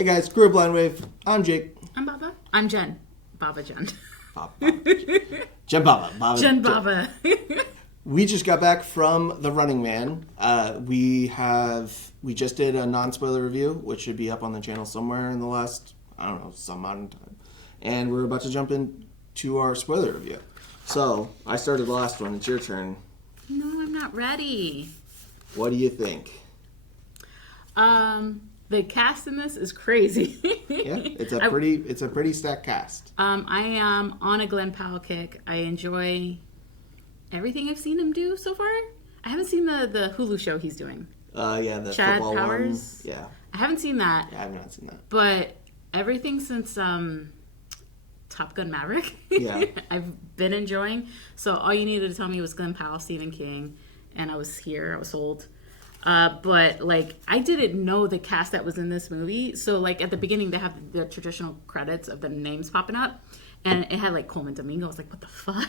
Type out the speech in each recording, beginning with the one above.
Hey guys, Crew of Blind Wave. I'm Jake. I'm Baba. I'm Jen. Baba Jen. Jen Baba. Jen Baba. We just got back from The Running Man. We just did a non-spoiler review, which should be up on the channel somewhere in the last, some amount of time. And we're about to jump into our spoiler review. So, I started the last one. It's your turn. No, I'm not ready. What do you think? The cast in this is crazy. Yeah, it's a pretty stacked cast. I am on a Glen Powell kick. I enjoy everything I've seen him do so far. I haven't seen the Hulu show he's doing. The Chad football Powers. one. Yeah. I haven't seen that. Yeah, I have not seen that. But everything since Top Gun Maverick, yeah, I've been enjoying. So all you needed to tell me was Glen Powell, Stephen King, and I was here. I was sold. But I didn't know the cast that was in this movie. So at the beginning they have the traditional credits of the names popping up, and it had Colman Domingo. I was like, what the fuck?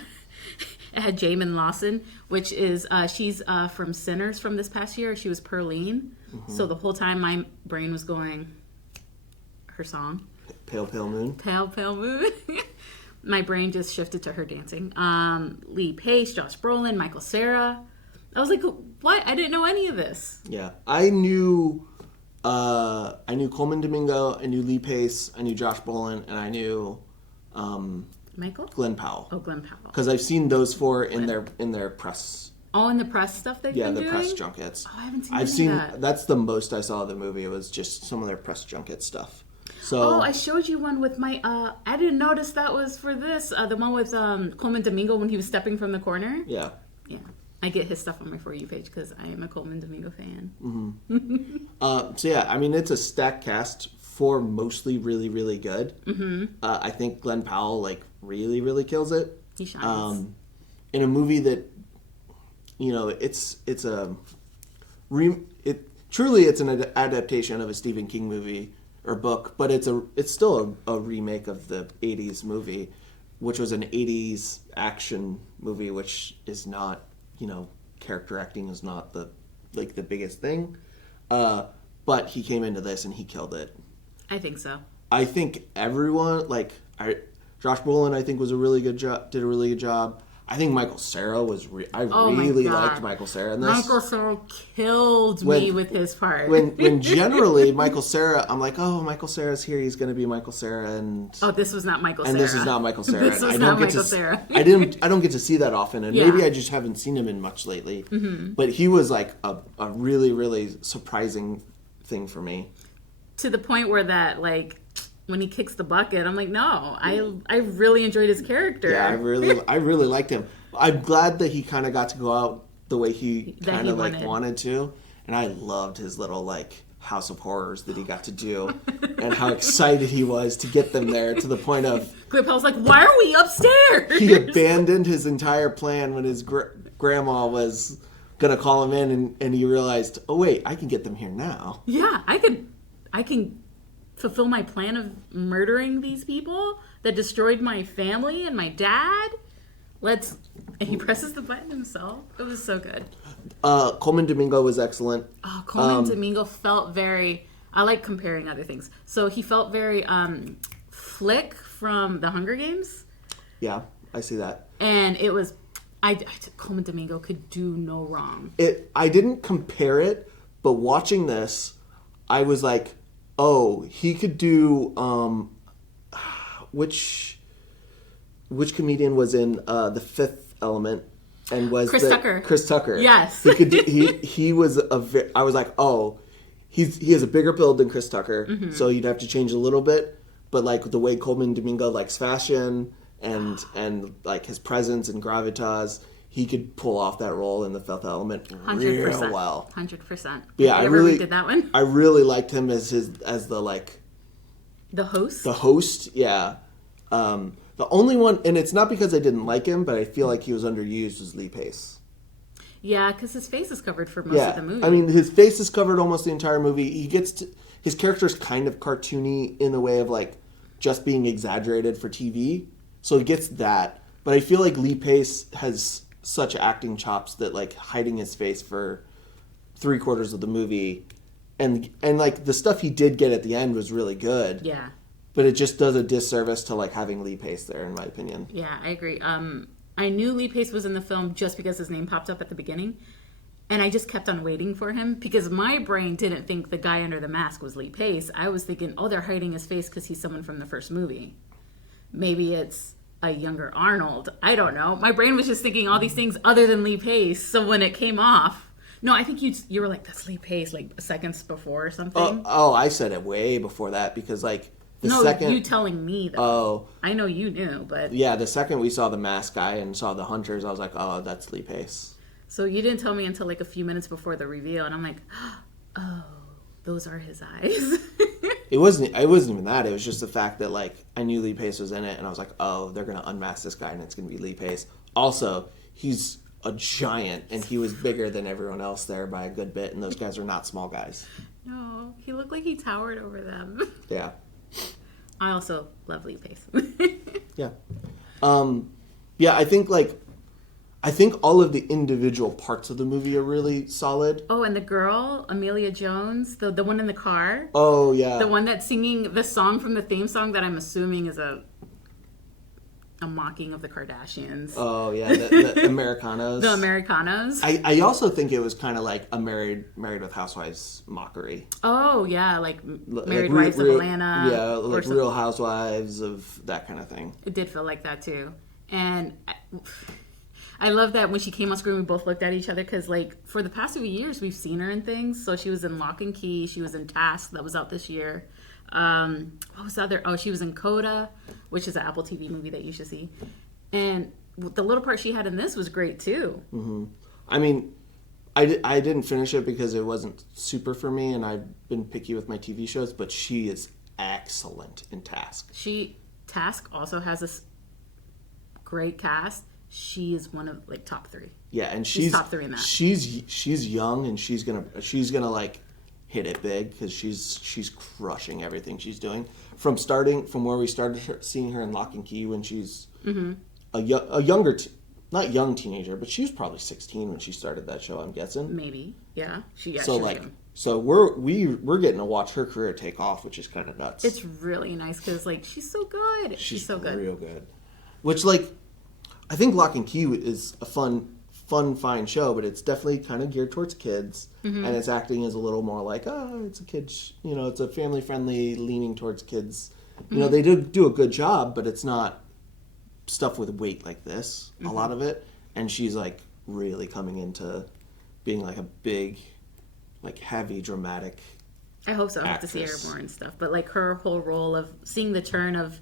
It had Jamin Lawson, which is she's from Sinners from this past year. She was Pearline. Mm-hmm. So the whole time my brain was going, her song, Pale Pale Moon. Pale Pale Moon. My brain just shifted to her dancing. Lee Pace, Josh Brolin, Michael Cera. I was like, what? I didn't know any of this. Yeah. I knew Colman Domingo, I knew Lee Pace, I knew Josh Brolin, and I knew Michael? Glen Powell. Oh, Glen Powell. Because I've seen those four in their press. Oh, in the press stuff they've been doing? Yeah, the press junkets. Oh, I haven't seen that. That's the most I saw of the movie. It was just some of their press junket stuff. So, I showed you one with my, I didn't notice that was for this. The one with Colman Domingo when he was stepping from the corner. Yeah. Yeah. I get his stuff on my For You page because I am a Colman Domingo fan. Mm-hmm. It's a stacked cast for mostly really, really good. Mm-hmm. I think Glen Powell, really, really kills it. He shines. In a movie that, truly it's an adaptation of a Stephen King movie or book, but it's still a remake of the 80s movie, which was an 80s action movie, which is not, character acting is not the biggest thing. But he came into this and he killed it. I think so. I think everyone, Josh Brolin, I think did a really good job. I think Michael Cera was, really liked Michael Cera in this. Michael Cera killed me with his part. When generally Michael Cera, I'm like, oh, Michael Cera's here, he's going to be Michael Cera, and this was not Michael Cera. And this is not Michael Cera. This was not Michael Cera. I don't get to see that often, and maybe I just haven't seen him in much lately. Mm-hmm. But he was a really, really surprising thing for me. To the point where that when he kicks the bucket, I'm like, no, I really enjoyed his character. Yeah, I really liked him. I'm glad that he kind of got to go out the way he kind of wanted to, and I loved his little House of Horrors that he got to do, and how excited he was to get them there to the point of. Glen Powell's like, why are we upstairs? He abandoned his entire plan when his grandma was gonna call him in, and he realized, oh wait, I can get them here now. Yeah, I can fulfill my plan of murdering these people that destroyed my family and my dad. And he presses the button himself. It was so good. Colman Domingo was excellent. Oh, Colman Domingo felt very, I like comparing other things. So he felt very Flick from The Hunger Games. Yeah, I see that. And it was, Colman Domingo could do no wrong. I didn't compare it, but watching this, I was like, oh, he could do which comedian was in The Fifth Element and was Tucker. Chris Tucker. Yes. He could do, he was I was like, oh, he has a bigger build than Chris Tucker, mm-hmm. So you'd have to change a little bit, but the way Colman Domingo likes fashion and his presence and gravitas, he could pull off that role in The Fifth Element 100%. Real well. 100%. Yeah, I really did that one. I really liked him as the host. The host, yeah. The only one, and it's not because I didn't like him, but I feel like he was underused, was Lee Pace. Yeah, because his face is covered for most of the movie. His face is covered almost the entire movie. His character's kind of cartoony in the way of just being exaggerated for TV, so he gets that. But I feel like Lee Pace has such acting chops that hiding his face for 3/4 of the movie and like the stuff he did get at the end was really good. Yeah. But it just does a disservice to like having Lee Pace there, in my opinion. Yeah, I agree. I knew Lee Pace was in the film just because his name popped up at the beginning. And I just kept on waiting for him because my brain didn't think the guy under the mask was Lee Pace. I was thinking, oh, they're hiding his face because he's someone from the first movie. Maybe it's a younger Arnold. I don't know. My brain was just thinking all these things other than Lee Pace. So when it came off, no, I think you were like, that's Lee Pace, like seconds before or something. Oh, I said it way before that because like you telling me though. Oh, I know you knew, but yeah, the second we saw the mask guy and saw the hunters, I was like, oh, that's Lee Pace. So you didn't tell me until like a few minutes before the reveal, and I'm like, oh, those are his eyes. It wasn't even that. It was just the fact that like I knew Lee Pace was in it, and I was like, oh, they're gonna unmask this guy, and it's gonna be Lee Pace. Also, he's a giant, and he was bigger than everyone else there by a good bit, and those guys are not small guys. No, he looked like he towered over them. Yeah. I also love Lee Pace. Yeah. Yeah, I think all of the individual parts of the movie are really solid. Oh, and the girl, Emilia Jones, the one in the car. Oh, yeah. The one that's singing the song from the theme song that I'm assuming is a mocking of the Kardashians. Oh, yeah, the Americanos. The Americanos. I also think it was kind of like a Married with Housewives mockery. Oh, yeah, like Married Wives of Atlanta. Yeah, like Real Housewives of that kind of thing. It did feel like that, too. And I love that when she came on screen, we both looked at each other because, like, for the past few years, we've seen her in things. So she was in Lock and Key. She was in Task that was out this year. What was the other? Oh, she was in Coda, which is an Apple TV movie that you should see. And the little part she had in this was great, too. Mm-hmm. I mean, I didn't finish it because it wasn't super for me, and I've been picky with my TV shows, but she is excellent in Task. Task also has this great cast. She is one of like top 3. Yeah, and she's top 3 in that. She's young and she's gonna like hit it big because she's crushing everything she's doing from where we started seeing her in Lock and Key when she's a younger not young teenager, but she was probably 16 when she started that show. I'm guessing maybe so we're getting to watch her career take off, which is kind of nuts. It's really nice because like she's so good. She's so good, real good. Which like. I think Lock and Key is a fine show, but it's definitely kind of geared towards kids, and its acting is a little more like, it's a kid's, it's a family-friendly, leaning towards kids. They do a good job, but it's not stuff with weight like this, a lot of it, and she's, like, really coming into being, like, a big, like, heavy, dramatic I hope so. I actress. have to see her more and stuff, but, like, her whole role of seeing the turn of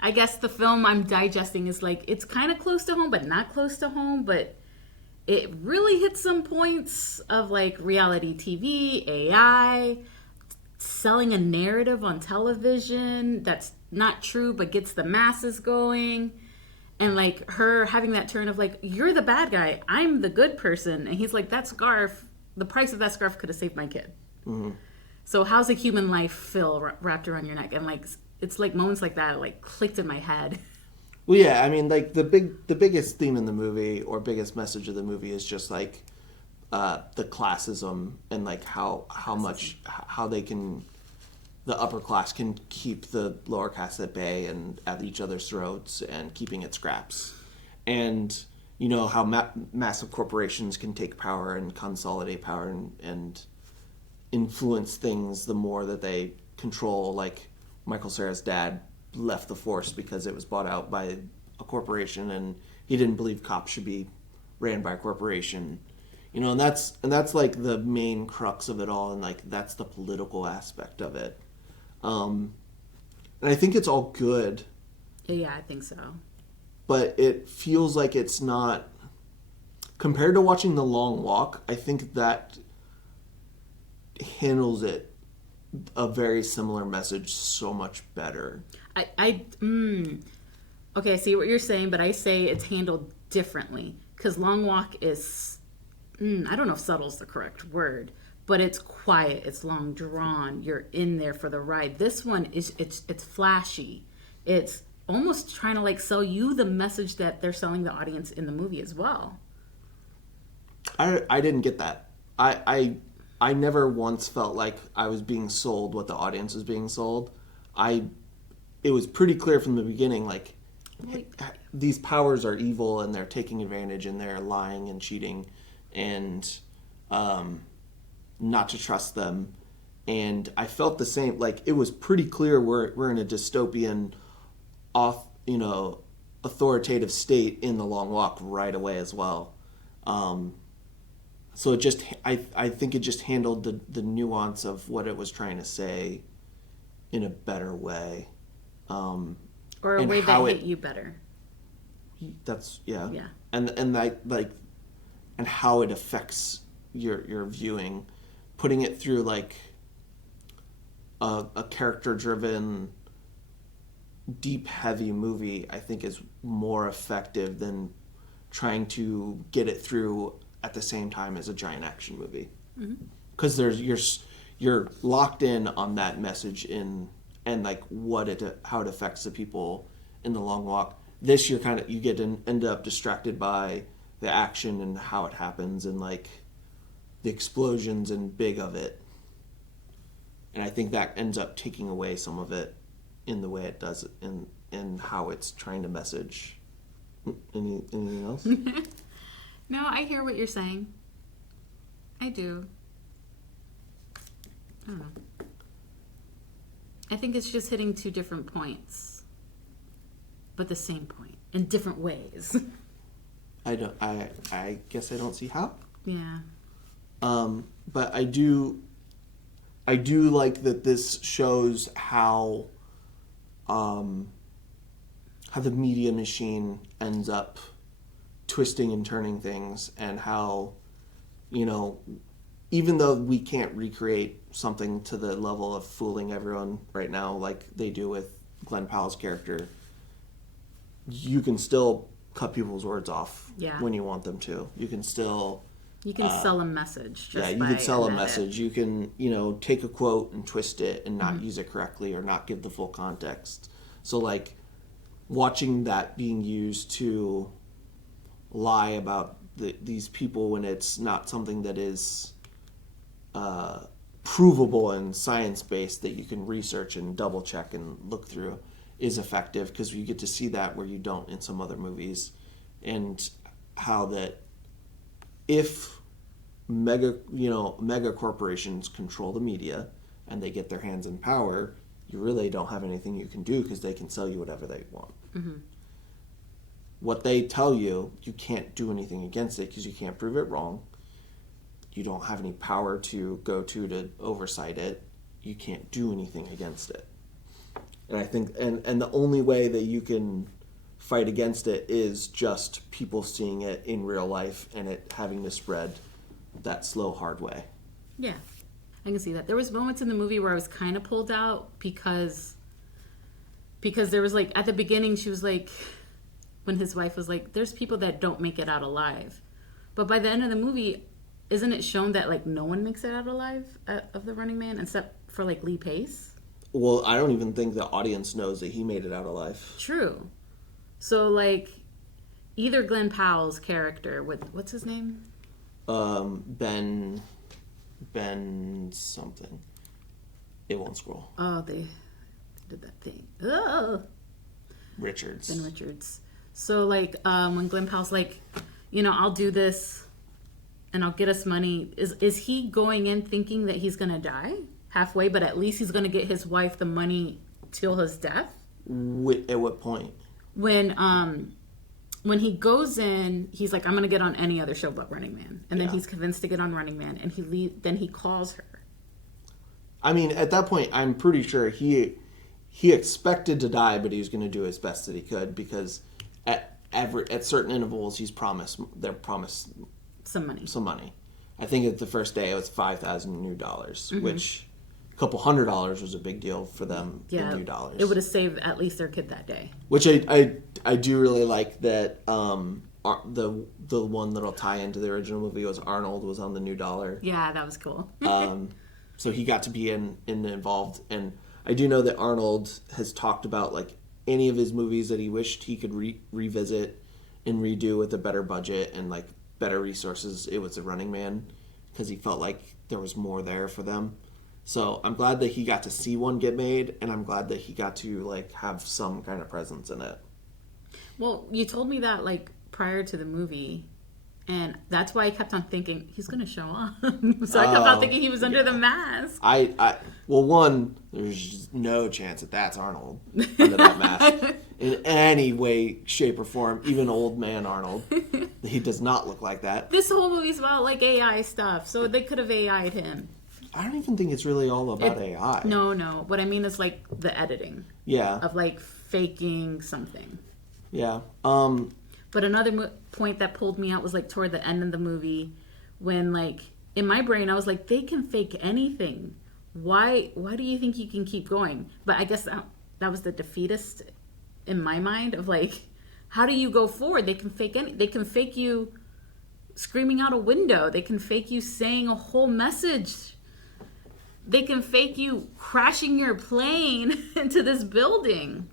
I guess the film I'm digesting is like, it's kind of close to home, but not close to home, but it really hits some points of like reality TV, AI, selling a narrative on television that's not true, but gets the masses going. And like her having that turn of like, you're the bad guy, I'm the good person. And he's like, that scarf, the price of that scarf could have saved my kid. Mm-hmm. So how's a human life feel wrapped around your neck? And like, it's like moments like that like clicked in my head. Well, yeah, I mean, like the biggest theme in the movie or biggest message of the movie is just like the classism and like how the upper class can keep the lower class at bay and at each other's throats and keeping it scraps, and how massive corporations can take power and consolidate power and influence things the more that they control, like. Michael Cera's dad left the force because it was bought out by a corporation, and he didn't believe cops should be ran by a corporation. And that's like the main crux of it all, and like that's the political aspect of it. And I think it's all good. Yeah, I think so. But it feels like it's not compared to watching The Long Walk. I think that handles it. A very similar message so much better. Okay, I see what you're saying, but I say it's handled differently because Long Walk is I don't know if subtle is the correct word, but it's quiet, it's long drawn, you're in there for the ride. This one is it's flashy, it's almost trying to like sell you the message that they're selling the audience in the movie as well. I didn't get that. I never once felt like I was being sold what the audience was being sold. It was pretty clear from the beginning, like, these powers are evil and they're taking advantage and they're lying and cheating and not to trust them. And I felt the same, like, it was pretty clear we're in a dystopian, authoritative state in The Long Walk right away as well. So it just, I think it just handled the nuance of what it was trying to say in a better way. Or a way that hit you better. That's, yeah. Yeah. And that, like, and how it affects your viewing, putting it through, like, a character-driven, deep, heavy movie, I think is more effective than trying to get it through at the same time as a giant action movie. Because you're locked in on that message and like how it affects the people in The Long Walk. This you get to end up distracted by the action and how it happens and like the explosions and big of it. And I think that ends up taking away some of it in the way it does it and how it's trying to message. Anything else? No, I hear what you're saying. I do. I don't know. I think it's just hitting two different points, but the same point in different ways. I guess I don't see how. Yeah. But I do like that this shows how the media machine ends up twisting and turning things, and how, even though we can't recreate something to the level of fooling everyone right now like they do with Glen Powell's character, you can still cut people's words off when you want them to. You can still... You can sell a message. You can sell a message. You can, take a quote and twist it and not use it correctly or not give the full context. So, like, watching that being used to lie about these people when it's not something that is provable and science-based that you can research and double-check and look through is effective, because you get to see that where you don't in some other movies. And how that if mega corporations control the media and they get their hands in power, you really don't have anything you can do because they can sell you whatever they want. What they tell you, you can't do anything against it because you can't prove it wrong. You don't have any power to go to oversight it. You can't do anything against it. And I think, and the only way that you can fight against it is just people seeing it in real life and it having to spread that slow, hard way. Yeah, I can see that. There was moments in the movie where I was kind of pulled out because there was, like, at the beginning she was like, when his wife was like, there's people that don't make it out alive. But by the end of the movie, isn't it shown that, like, no one makes it out alive of the Running Man except for, like, Lee Pace? Well, I don't even think the audience knows that he made it out alive. True. So, like, either Glen Powell's character, what's his name? Ben something. It won't scroll. Oh, they did that thing. Oh. Richards. Ben Richards. So, like, when Glen Powell's like, I'll do this and I'll get us money, is he going in thinking that he's going to die halfway, but at least he's going to get his wife the money till his death? At what point? When he goes in, he's like, I'm going to get on any other show but Running Man. And then he's convinced to get on Running Man, and then he calls her. I mean, at that point, I'm pretty sure he expected to die, but he was going to do his best that he could, because at certain intervals, they're promised some money. I think at the first day it was $5,000 new dollars, which a couple $100 was a big deal for them in new dollars. It would have saved at least their kid that day. Which I do really like that. The one that'll tie into the original movie was Arnold was on the new dollar. Yeah, that was cool. So he got to be involved, and I do know that Arnold has talked about, like, any of his movies that he wished he could revisit and redo with a better budget and, like, better resources. It was The Running Man, because he felt like there was more there for them. So I'm glad that he got to see one get made, and I'm glad that he got to like have some kind of presence in it. Well, you told me that like prior to the movie, and that's why I kept on thinking he's going to show up. So I kept on thinking he was under the mask. Well, one, there's no chance that that's Arnold under that mask in any way, shape, or form. Even old man Arnold, he does not look like that. This whole movie's about like AI stuff, so they could have AI'd him. I don't even think it's really all about AI. No. What I mean is like the editing. Yeah. Of like faking something. Yeah. But another point that pulled me out was like toward the end of the movie, when like in my brain I was like, they can fake anything. Why do you think you can keep going? But I guess that was the defeatist in my mind of like, how do you go forward? They can fake they can fake you screaming out a window. They can fake you saying a whole message. They can fake you crashing your plane into this building.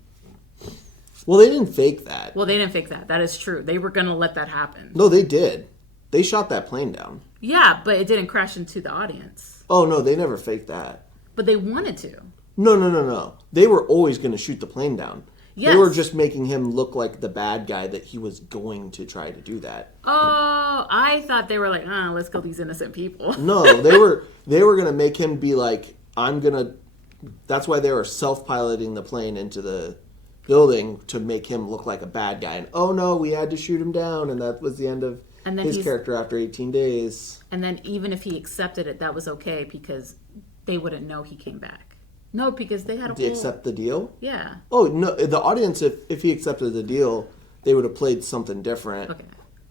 Well, they didn't fake that. Well, they didn't fake that. That is true. They were going to let that happen. No, they did. They shot that plane down. Yeah, but it didn't crash into the audience. Oh, no, they never faked that. But they wanted to. No. They were always going to shoot the plane down. Yes. They were just making him look like the bad guy that he was going to try to do that. Oh, I thought they were like, let's kill these innocent people. No, they were going to make him be like, that's why they were self-piloting the plane into the building to make him look like a bad guy. And oh no, we had to shoot him down, and that was the end of his character after 18 days. And then even if he accepted it, that was okay because they wouldn't know he came back. No, because they had a Did he accept the deal? Yeah. Oh, no, the audience, if he accepted the deal, they would have played something different. Okay.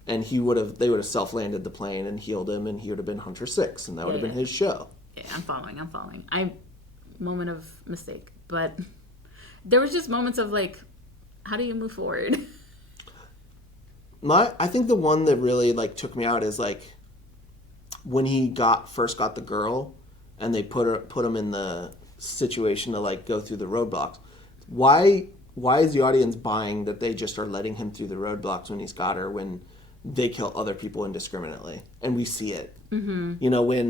And they would have self-landed the plane and healed him, and he would have been Hunter 6, and that would have been his show. Yeah, I'm following. Moment of mistake. But there was just moments of like, how do you move forward? I think the one that really like took me out is like when he first got the girl, and they put him in the situation to like go through the roadblocks. Why is the audience buying that they just are letting him through the roadblocks when he's got her, when they kill other people indiscriminately, and we see it? Mm-hmm. You know, when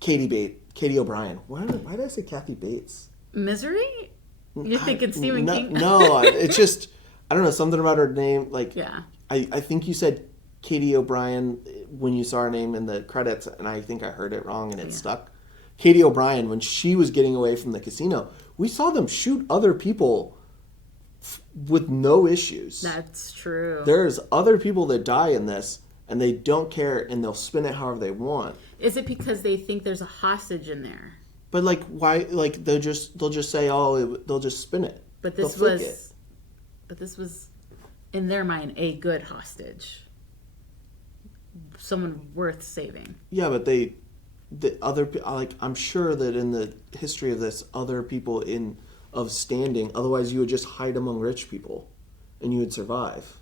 Katie O'Brien. Why did I say Kathy Bates? Misery? You're thinking Stephen King? No, it's just, I don't know, something about her name. Like, yeah. I think you said Katie O'Brien when you saw her name in the credits, and I think I heard it wrong and it stuck. Katie O'Brien, when she was getting away from the casino, we saw them shoot other people with no issues. That's true. There's other people that die in this, and they don't care, and they'll spin it however they want. Is it because they think there's a hostage in there? But like, why? Like they'll just say, they'll just spin it. But this was, in their mind, a good hostage. Someone worth saving. Yeah, but the other, like, I'm sure that in the history of this, other people of standing, otherwise you would just hide among rich people, and you would survive.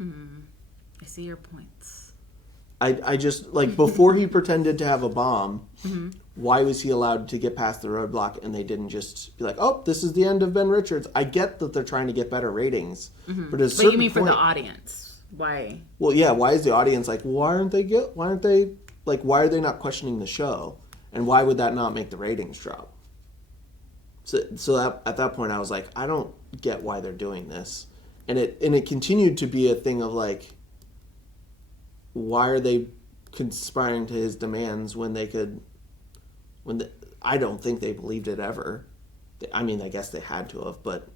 I see your points. I just, like, before he pretended to have a bomb, why was he allowed to get past the roadblock and they didn't just be like, oh, this is the end of Ben Richards? I get that they're trying to get better ratings, but at a certain you mean point, for the audience? Why? Well, yeah, why is the audience like, why are they not questioning the show? And why would that not make the ratings drop? So that, at that point I was like, I don't get why they're doing this. And it continued to be a thing of like, why are they conspiring to his demands when I don't think they believed it ever. I mean, I guess they had to have, but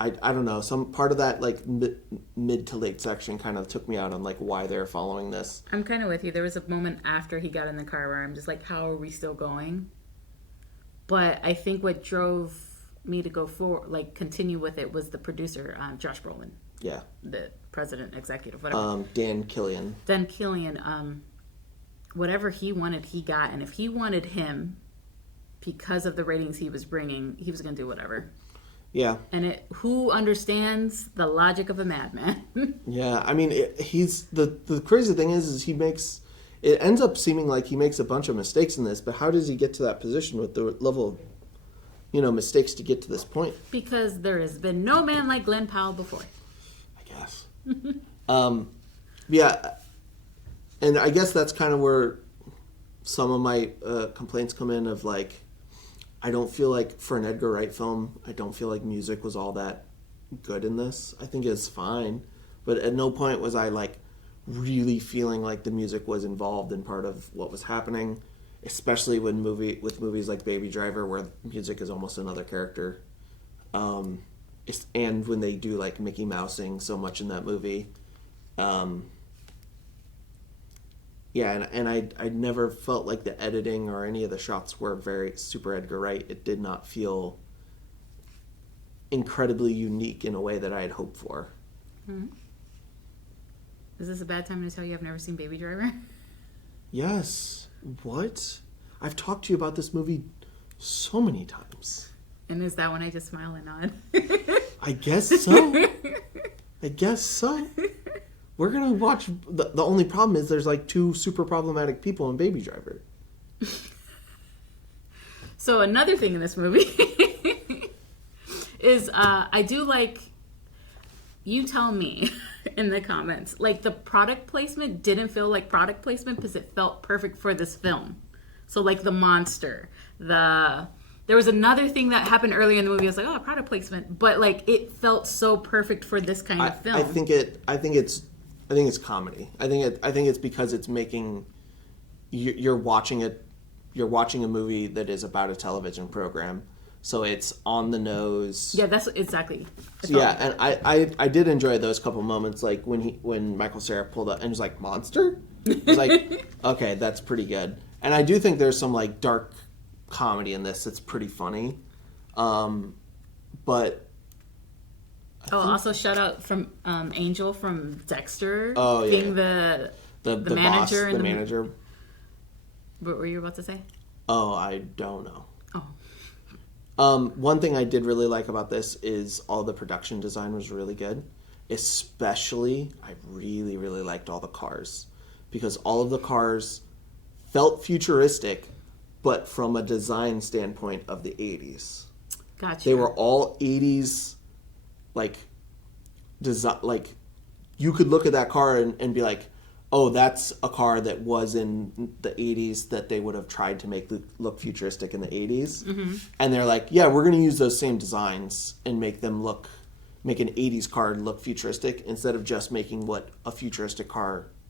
I don't know. Some part of that like mid to late section kind of took me out on like why they're following this. I'm kind of with you. There was a moment after he got in the car where I'm just like, how are we still going? But I think what drove me to go forward, like continue with it, was the producer, Josh Brolin. Yeah. The president, executive, whatever. Dan Killian. Whatever he wanted, he got. And if he wanted him, because of the ratings he was bringing, he was going to do whatever. Yeah. And who understands the logic of a madman? Yeah. I mean, the crazy thing is it ends up seeming like he makes a bunch of mistakes in this, but how does he get to that position with the level of, mistakes to get to this point? Because there has been no man like Glen Powell before. I Yes. Yeah, and I guess that's kind of where some of my complaints come in of like, I don't feel like for an Edgar Wright film, I don't feel like music was all that good in this. I think it's fine, but at no point was I like really feeling like the music was involved in part of what was happening, especially with movies like Baby Driver, where music is almost another character. And when they do like Mickey Mousing so much in that movie. Yeah, and I never felt like the editing or any of the shots were very super Edgar Wright. It did not feel incredibly unique in a way that I had hoped for. Mm-hmm. Is this a bad time to tell you I've never seen Baby Driver? Yes. What? I've talked to you about this movie so many times. And is that when I just smile and nod? I guess so. I guess so. We're going to watch... The only problem is there's like 2 super problematic people in Baby Driver. So another thing in this movie is I do like... You tell me in the comments. Like, the product placement didn't feel like product placement because it felt perfect for this film. So, like, the monster, There was another thing that happened earlier in the movie. I was like, oh, product placement. But, like, it felt so perfect for this kind of film. I think it's comedy. I think it's because it's making... You're watching a movie that is about a television program. So it's on the nose. Yeah, that's exactly. Yeah, and I did enjoy those couple moments, like when Michael Cera pulled up and was like, monster? I was like, okay, that's pretty good. And I do think there's some like dark comedy in this that's pretty funny. But also shout out from Angel from Dexter. Oh yeah. Being the manager boss, the manager. What were you about to say? Oh, I don't know. Oh. One thing I did really like about this is all the production design was really good. Especially, I really, really liked all the cars. Because all of the cars felt futuristic, but from a design standpoint of the 80s. Gotcha. They were all 80s, like, design. Like, you could look at that car and be like, oh, that's a car that was in the 80s that they would have tried to make look futuristic in the 80s. Mm-hmm. And they're like, yeah, we're going to use those same designs and make an 80s car look futuristic instead of just making what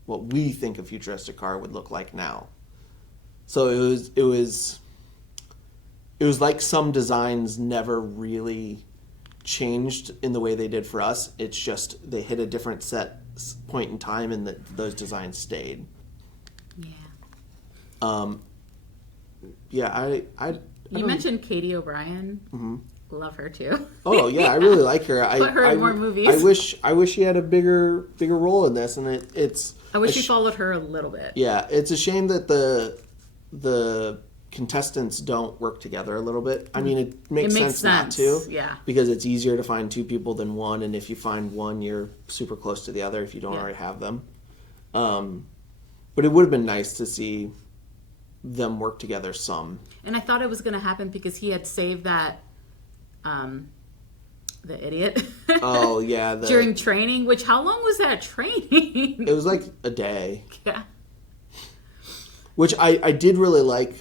we think a futuristic car would look like now. So it was like some designs never really changed in the way they did for us. It's just they hit a different point in time and those designs stayed. Yeah. Yeah, You mentioned Katie O'Brien. Mm-hmm. Love her too. Oh yeah, I really like her. Put her in more movies. I wish she had a bigger role in this, and it's. I wish she followed her a little bit. Yeah, it's a shame that the contestants don't work together a little bit. I mean, it makes sense not to. Yeah. Because it's easier to find 2 people than one, and if you find one, you're super close to the other if you don't already have them. But it would have been nice to see them work together some. And I thought it was going to happen because he had saved that, the idiot. Oh, yeah. During training, which, how long was that training? It was like a day. Yeah. Which I did really like.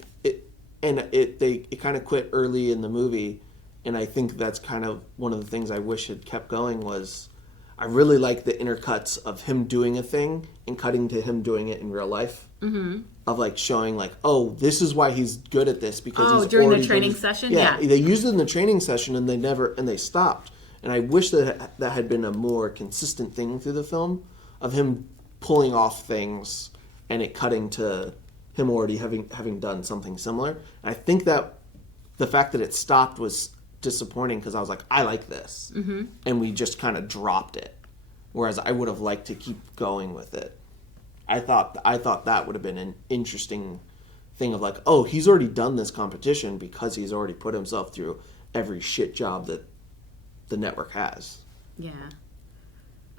And it kind of quit early in the movie, and I think that's kind of one of the things I wish had kept going was I really like the intercuts of him doing a thing and cutting to him doing it in real life. Mm-hmm. Of like showing like, oh, this is why he's good at this because he's during the training session. Yeah, they used it in the training session and they stopped. And I wish that had been a more consistent thing through the film of him pulling off things and it cutting to him already having done something similar. And I think that the fact that it stopped was disappointing because I was like, I like this. Mm-hmm. And we just kind of dropped it. Whereas I would have liked to keep going with it. I thought that would have been an interesting thing of like, oh, he's already done this competition because he's already put himself through every shit job that the network has. Yeah.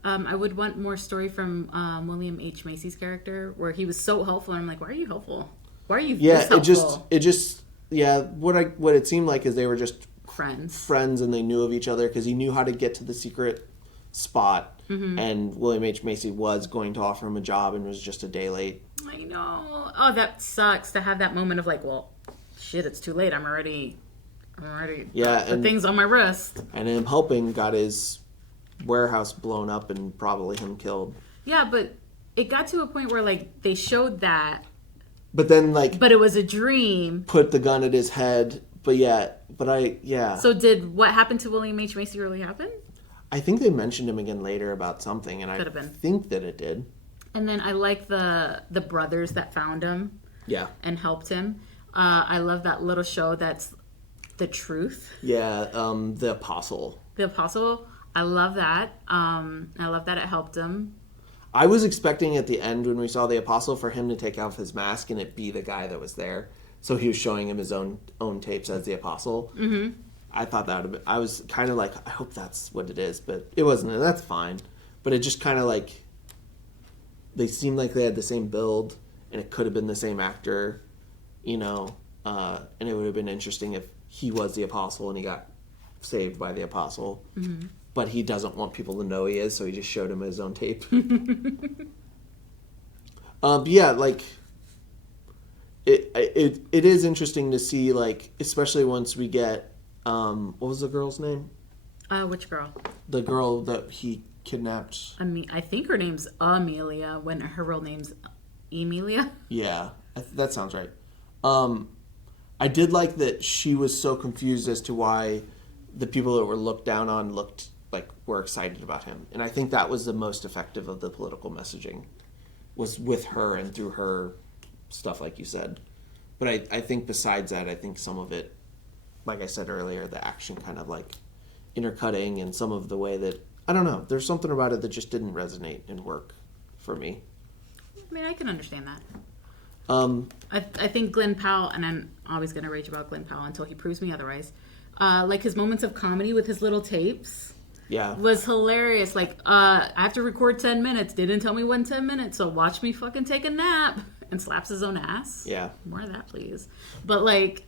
I would want more story from William H. Macy's character, where he was so helpful. And I'm like, why are you helpful? Why are you this helpful? What it seemed like is they were just friends, and they knew of each other because he knew how to get to the secret spot, and William H. Macy was going to offer him a job and was just a day late. I know. Oh, that sucks to have that moment of like, well, shit, it's too late. I'm already Yeah, the thing's on my wrist. And him helping got his warehouse blown up and probably him killed. Yeah, but it got to a point where like they showed that, but then like, but it was a dream. Put the gun at his head, yeah. So did what happened to William H. Macy really happen? I think they mentioned him again later about something, and think that it did. And then I like the brothers that found him. Yeah. And helped him. I love that little show that's The Truth. Yeah, The Apostle. The Apostle. I love that. I love that it helped him. I was expecting at the end when we saw The Apostle for him to take off his mask and it be the guy that was there. So he was showing him his own tapes as The Apostle. Mm-hmm. I thought that would have been... I was kind of like, I hope that's what it is, but it wasn't, and that's fine. But it just kind of like... They seemed like they had the same build, and it could have been the same actor, and it would have been interesting if he was the Apostle and he got saved by the Apostle. Mm-hmm. But he doesn't want people to know he is, so he just showed him his own tape. But yeah, like... It is interesting to see, like, especially once we get, what was the girl's name? Which girl? The girl that he kidnapped. I think her name's Amelia, when her real name's Emilia. Yeah, that sounds right. I did like that she was so confused as to why the people that were looked down on were excited about him. And I think that was the most effective of the political messaging, was with her and through her stuff, like you said. But I think besides that, I think some of it, like I said earlier, the action kind of like intercutting and some of the way that, I don't know, there's something about it that just didn't resonate and work for me. I mean, I can understand that. I think Glen Powell, and I'm always going to rage about Glen Powell until he proves me otherwise, like his moments of comedy with his little tapes. Yeah. Was hilarious. Like, I have to record 10 minutes. They didn't tell me when 10 minutes, so watch me fucking take a nap. And slaps his own ass. Yeah. More of that, please. But, like,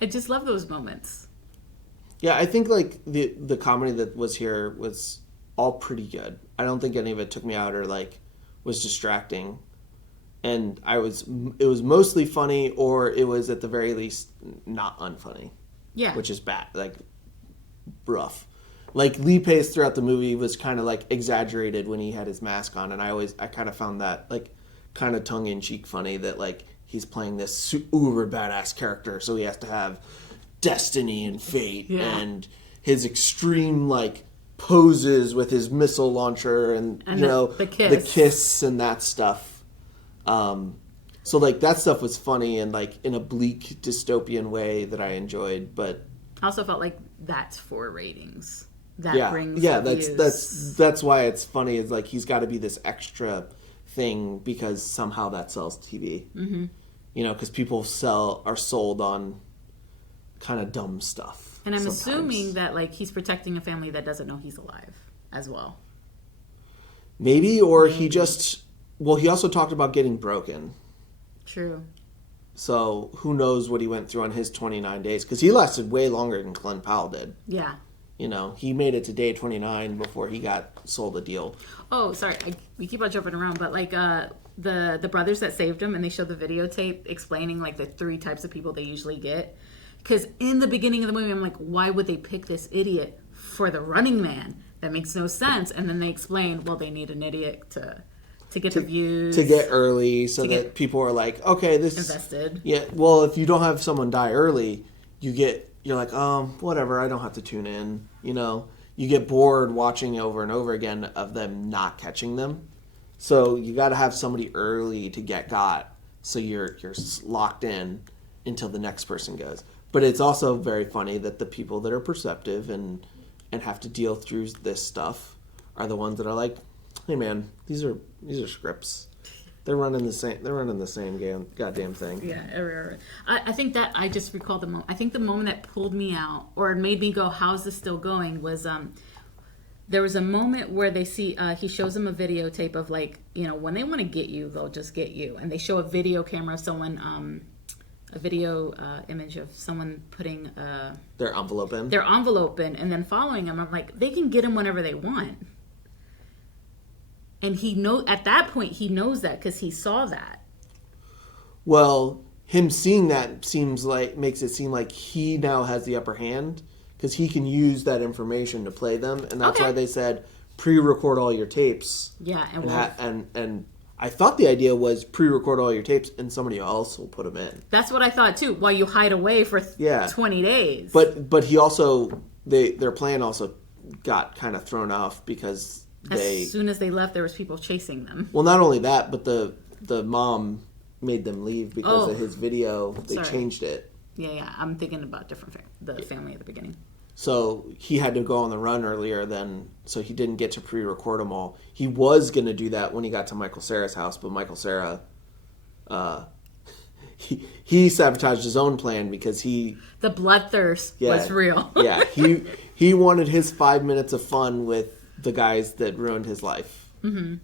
I just love those moments. Yeah, I think, like, the comedy that was here was all pretty good. I don't think any of it took me out or, like, was distracting. And it was mostly funny, or it was, at the very least, not unfunny. Yeah. Which is bad. Like, rough. Like, Lee Pace throughout the movie was kind of, like, exaggerated when he had his mask on. And I kind of found that, like, kind of tongue-in-cheek funny that, like, he's playing this uber badass character, so he has to have destiny and fate and his extreme, like, poses with his missile launcher and the kiss and that stuff. So, like, that stuff was funny and, like, in a bleak dystopian way that I enjoyed, but I also felt like that's for ratings. That brings views. That's why it's funny. Is like he's got to be this extra thing because somehow that sells TV. Mm-hmm. Because people are sold on kind of dumb stuff. And I'm assuming that like he's protecting a family that doesn't know he's alive as well. Maybe, or he also talked about getting broken. True. So who knows what he went through on his 29 days? Because he lasted way longer than Glen Powell did. Yeah. He made it to day 29 before he got sold a deal. Oh, sorry. We keep on jumping around, but like the brothers that saved him, and they showed the videotape explaining like the 3 types of people they usually get. Because in the beginning of the movie, I'm like, why would they pick this idiot for the Running Man? That makes no sense. And then they explain, well, they need an idiot to get the views. To get early so that people are like, okay, this... Invested. Yeah, well, if you don't have someone die early, you're like, whatever, I don't have to tune in. You get bored watching over and over again of them not catching them. So you got to have somebody early to get got so you're locked in until the next person goes. But it's also very funny that the people that are perceptive and have to deal through this stuff are the ones that are like, hey man, these are scripts. They're running the same goddamn thing. Yeah, I think that I just recalled the moment. I think the moment that pulled me out or made me go, "How's this still going?" was there was a moment where they see he shows them a videotape of like when they want to get you, they'll just get you, and they show a video camera of someone a video image of someone putting Their envelope in. And then following him. I'm like, they can get him whenever they want. And at that point, he knows that because he saw that. Well, him seeing that makes it seem like he now has the upper hand because he can use that information to play them, and that's why they said pre-record all your tapes. Yeah, and I thought the idea was pre-record all your tapes and somebody else will put them in. That's what I thought too. While you hide away for 20 days. But he also their plan also got kind of thrown off because as soon as they left, there was people chasing them. Well, not only that, but the mom made them leave because of his video. They changed it. Yeah. I'm thinking about the family at the beginning. So he had to go on the run earlier so he didn't get to pre-record them all. He was going to do that when he got to Michael Cera's house, but Michael Cera, he sabotaged his own plan because the bloodthirst was real. Yeah, he wanted his 5 minutes of fun with the guys that ruined his life. Mm-hmm.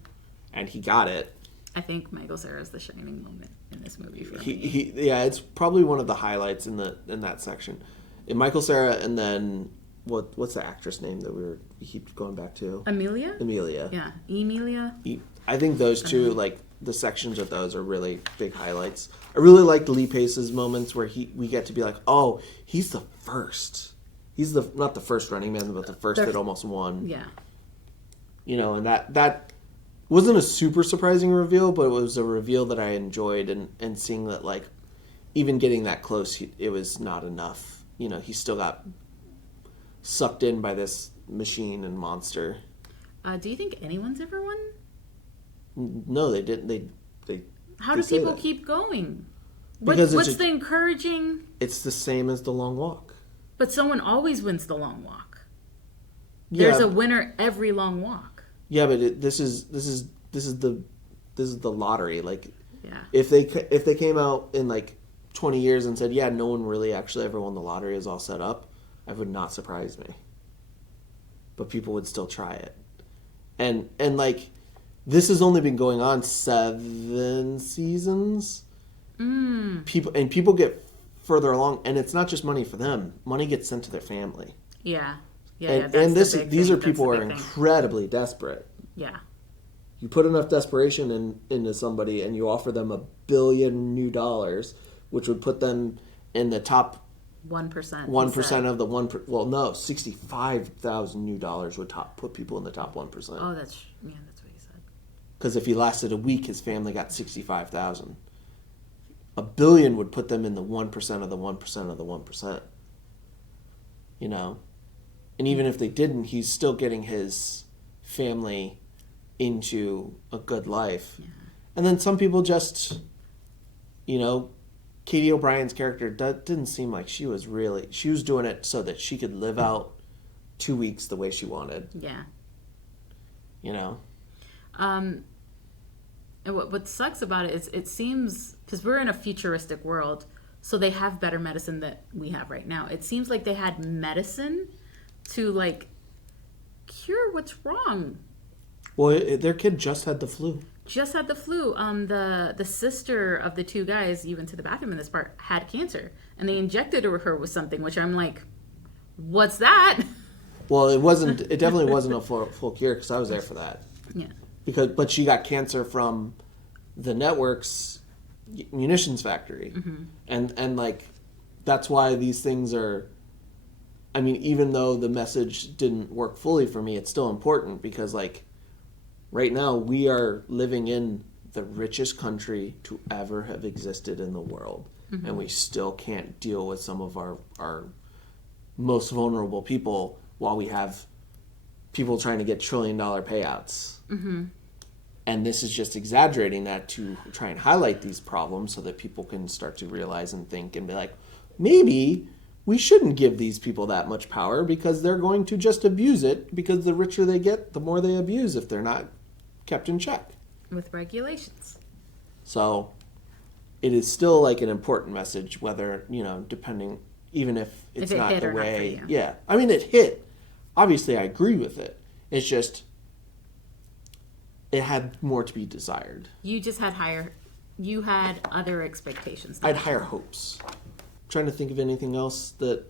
And he got it. I think Michael Cera is the shining moment in this movie for me. It's probably one of the highlights in that section. In Michael Cera, and then what's the actress name that we keep going back to? Amelia. Yeah, Emilia. I think those two, like the sections of those, are really big highlights. I really like Lee Pace's moments where we get to be like, oh, he's the first. He's not the first Running Man, but the first that almost won. Yeah. And that wasn't a super surprising reveal, but it was a reveal that I enjoyed, and seeing that, like, even getting that close, it was not enough. He still got sucked in by this machine and monster. Do you think anyone's ever won? No, they didn't. How do people keep going? Because what's the encouraging? It's the same as the long walk. But someone always wins the long walk. There's a winner every long walk. Yeah, but this is the lottery. Like, yeah. If they came out in like 20 years and said, yeah, no one really actually ever won the lottery, is all set up, it would not surprise me. But people would still try it. And like, this has only been going on 7 seasons. People get further along, and it's not just money for them. Money gets sent to their family. Yeah. And these are people who are incredibly desperate. Yeah. You put enough desperation into somebody, and you offer them $1 billion new dollars, which would put them in the top 1%. 1% of the 1%. Well, no, $65,000 new dollars would put people in the top 1%. Oh, that's what he said. Because if he lasted a week, his family got $65,000. $1 billion would put them in the 1% of the 1% of the 1%. And even if they didn't, he's still getting his family into a good life. Yeah. And then some people just, Katie O'Brien's character didn't seem like she was doing it so that she could live out 2 weeks the way she wanted. Yeah. And what sucks about it is it seems, because we're in a futuristic world, so they have better medicine than we have right now. It seems like they had medicine to, like, cure what's wrong. Well, their kid just had the flu. The sister of the two guys you went to the bathroom in this part had cancer, and they injected her with something, which I'm like, what's that? Well, it definitely wasn't a full cure, because I was there for that. Yeah. But she got cancer from the network's munitions factory. Mm-hmm. And like, that's why these things are, I mean, even though the message didn't work fully for me, it's still important, because, like, right now we are living in the richest country to ever have existed in the world. Mm-hmm. And we still can't deal with some of our most vulnerable people while we have people trying to get $1 trillion payouts. Mm-hmm. And this is just exaggerating that to try and highlight these problems so that people can start to realize and think and be like, maybe we shouldn't give these people that much power, because they're going to just abuse it, because the richer they get, the more they abuse if they're not kept in check. With regulations. So it is still like an important message, whether, depending, even if it's not the way. Not yeah. I mean, it hit. Obviously, I agree with it. It's just, it had more to be desired. You just had higher you had other expectations. I had higher hopes. I'm trying to think of anything else that...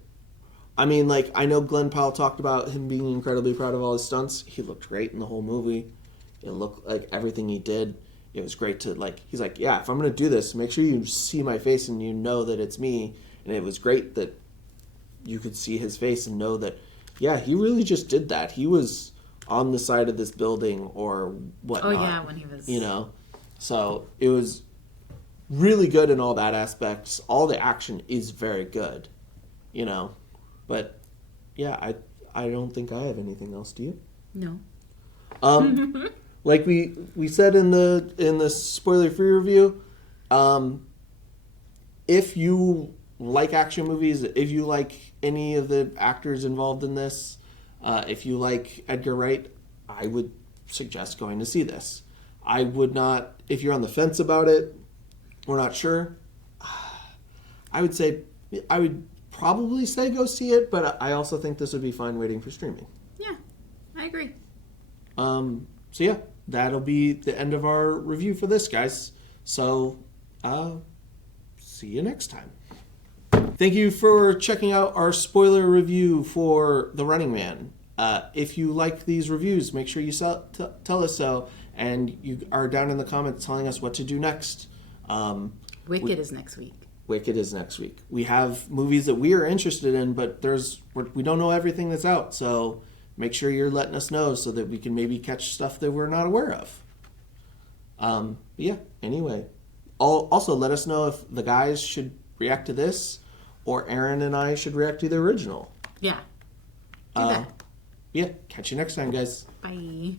I mean, like, I know Glen Powell talked about him being incredibly proud of all his stunts. He looked great in the whole movie. It looked like everything he did. It was great to, like... He's like, yeah, if I'm going to do this, make sure you see my face and you know that it's me. And it was great that you could see his face and know that, yeah, he really just did that. He was on the side of this building or whatnot. Oh, yeah, when he was... You know? So, it was really good in all that aspects. All the action is very good, you know? But, yeah, I don't think I have anything else. Do you? No. Like we said in the spoiler-free review, if you like action movies, if you like any of the actors involved in this, if you like Edgar Wright, I would suggest going to see this. I would not, if you're on the fence about it, we're not sure, I would probably say go see it, but I also think this would be fine waiting for streaming. Yeah, I agree. So yeah, that'll be the end of our review for this, guys. So, see you next time. Thank you for checking out our spoiler review for The Running Man. If you like these reviews, make sure you tell us so, and you are down in the comments telling us what to do next. Wicked is next week. Wicked is next week. We have movies that we are interested in, but we don't know everything that's out, so make sure you're letting us know so that we can maybe catch stuff that we're not aware of. Yeah, anyway. Also, let us know if the guys should react to this or Aaron and I should react to the original. Yeah. Do that. Yeah, catch you next time, guys. Bye.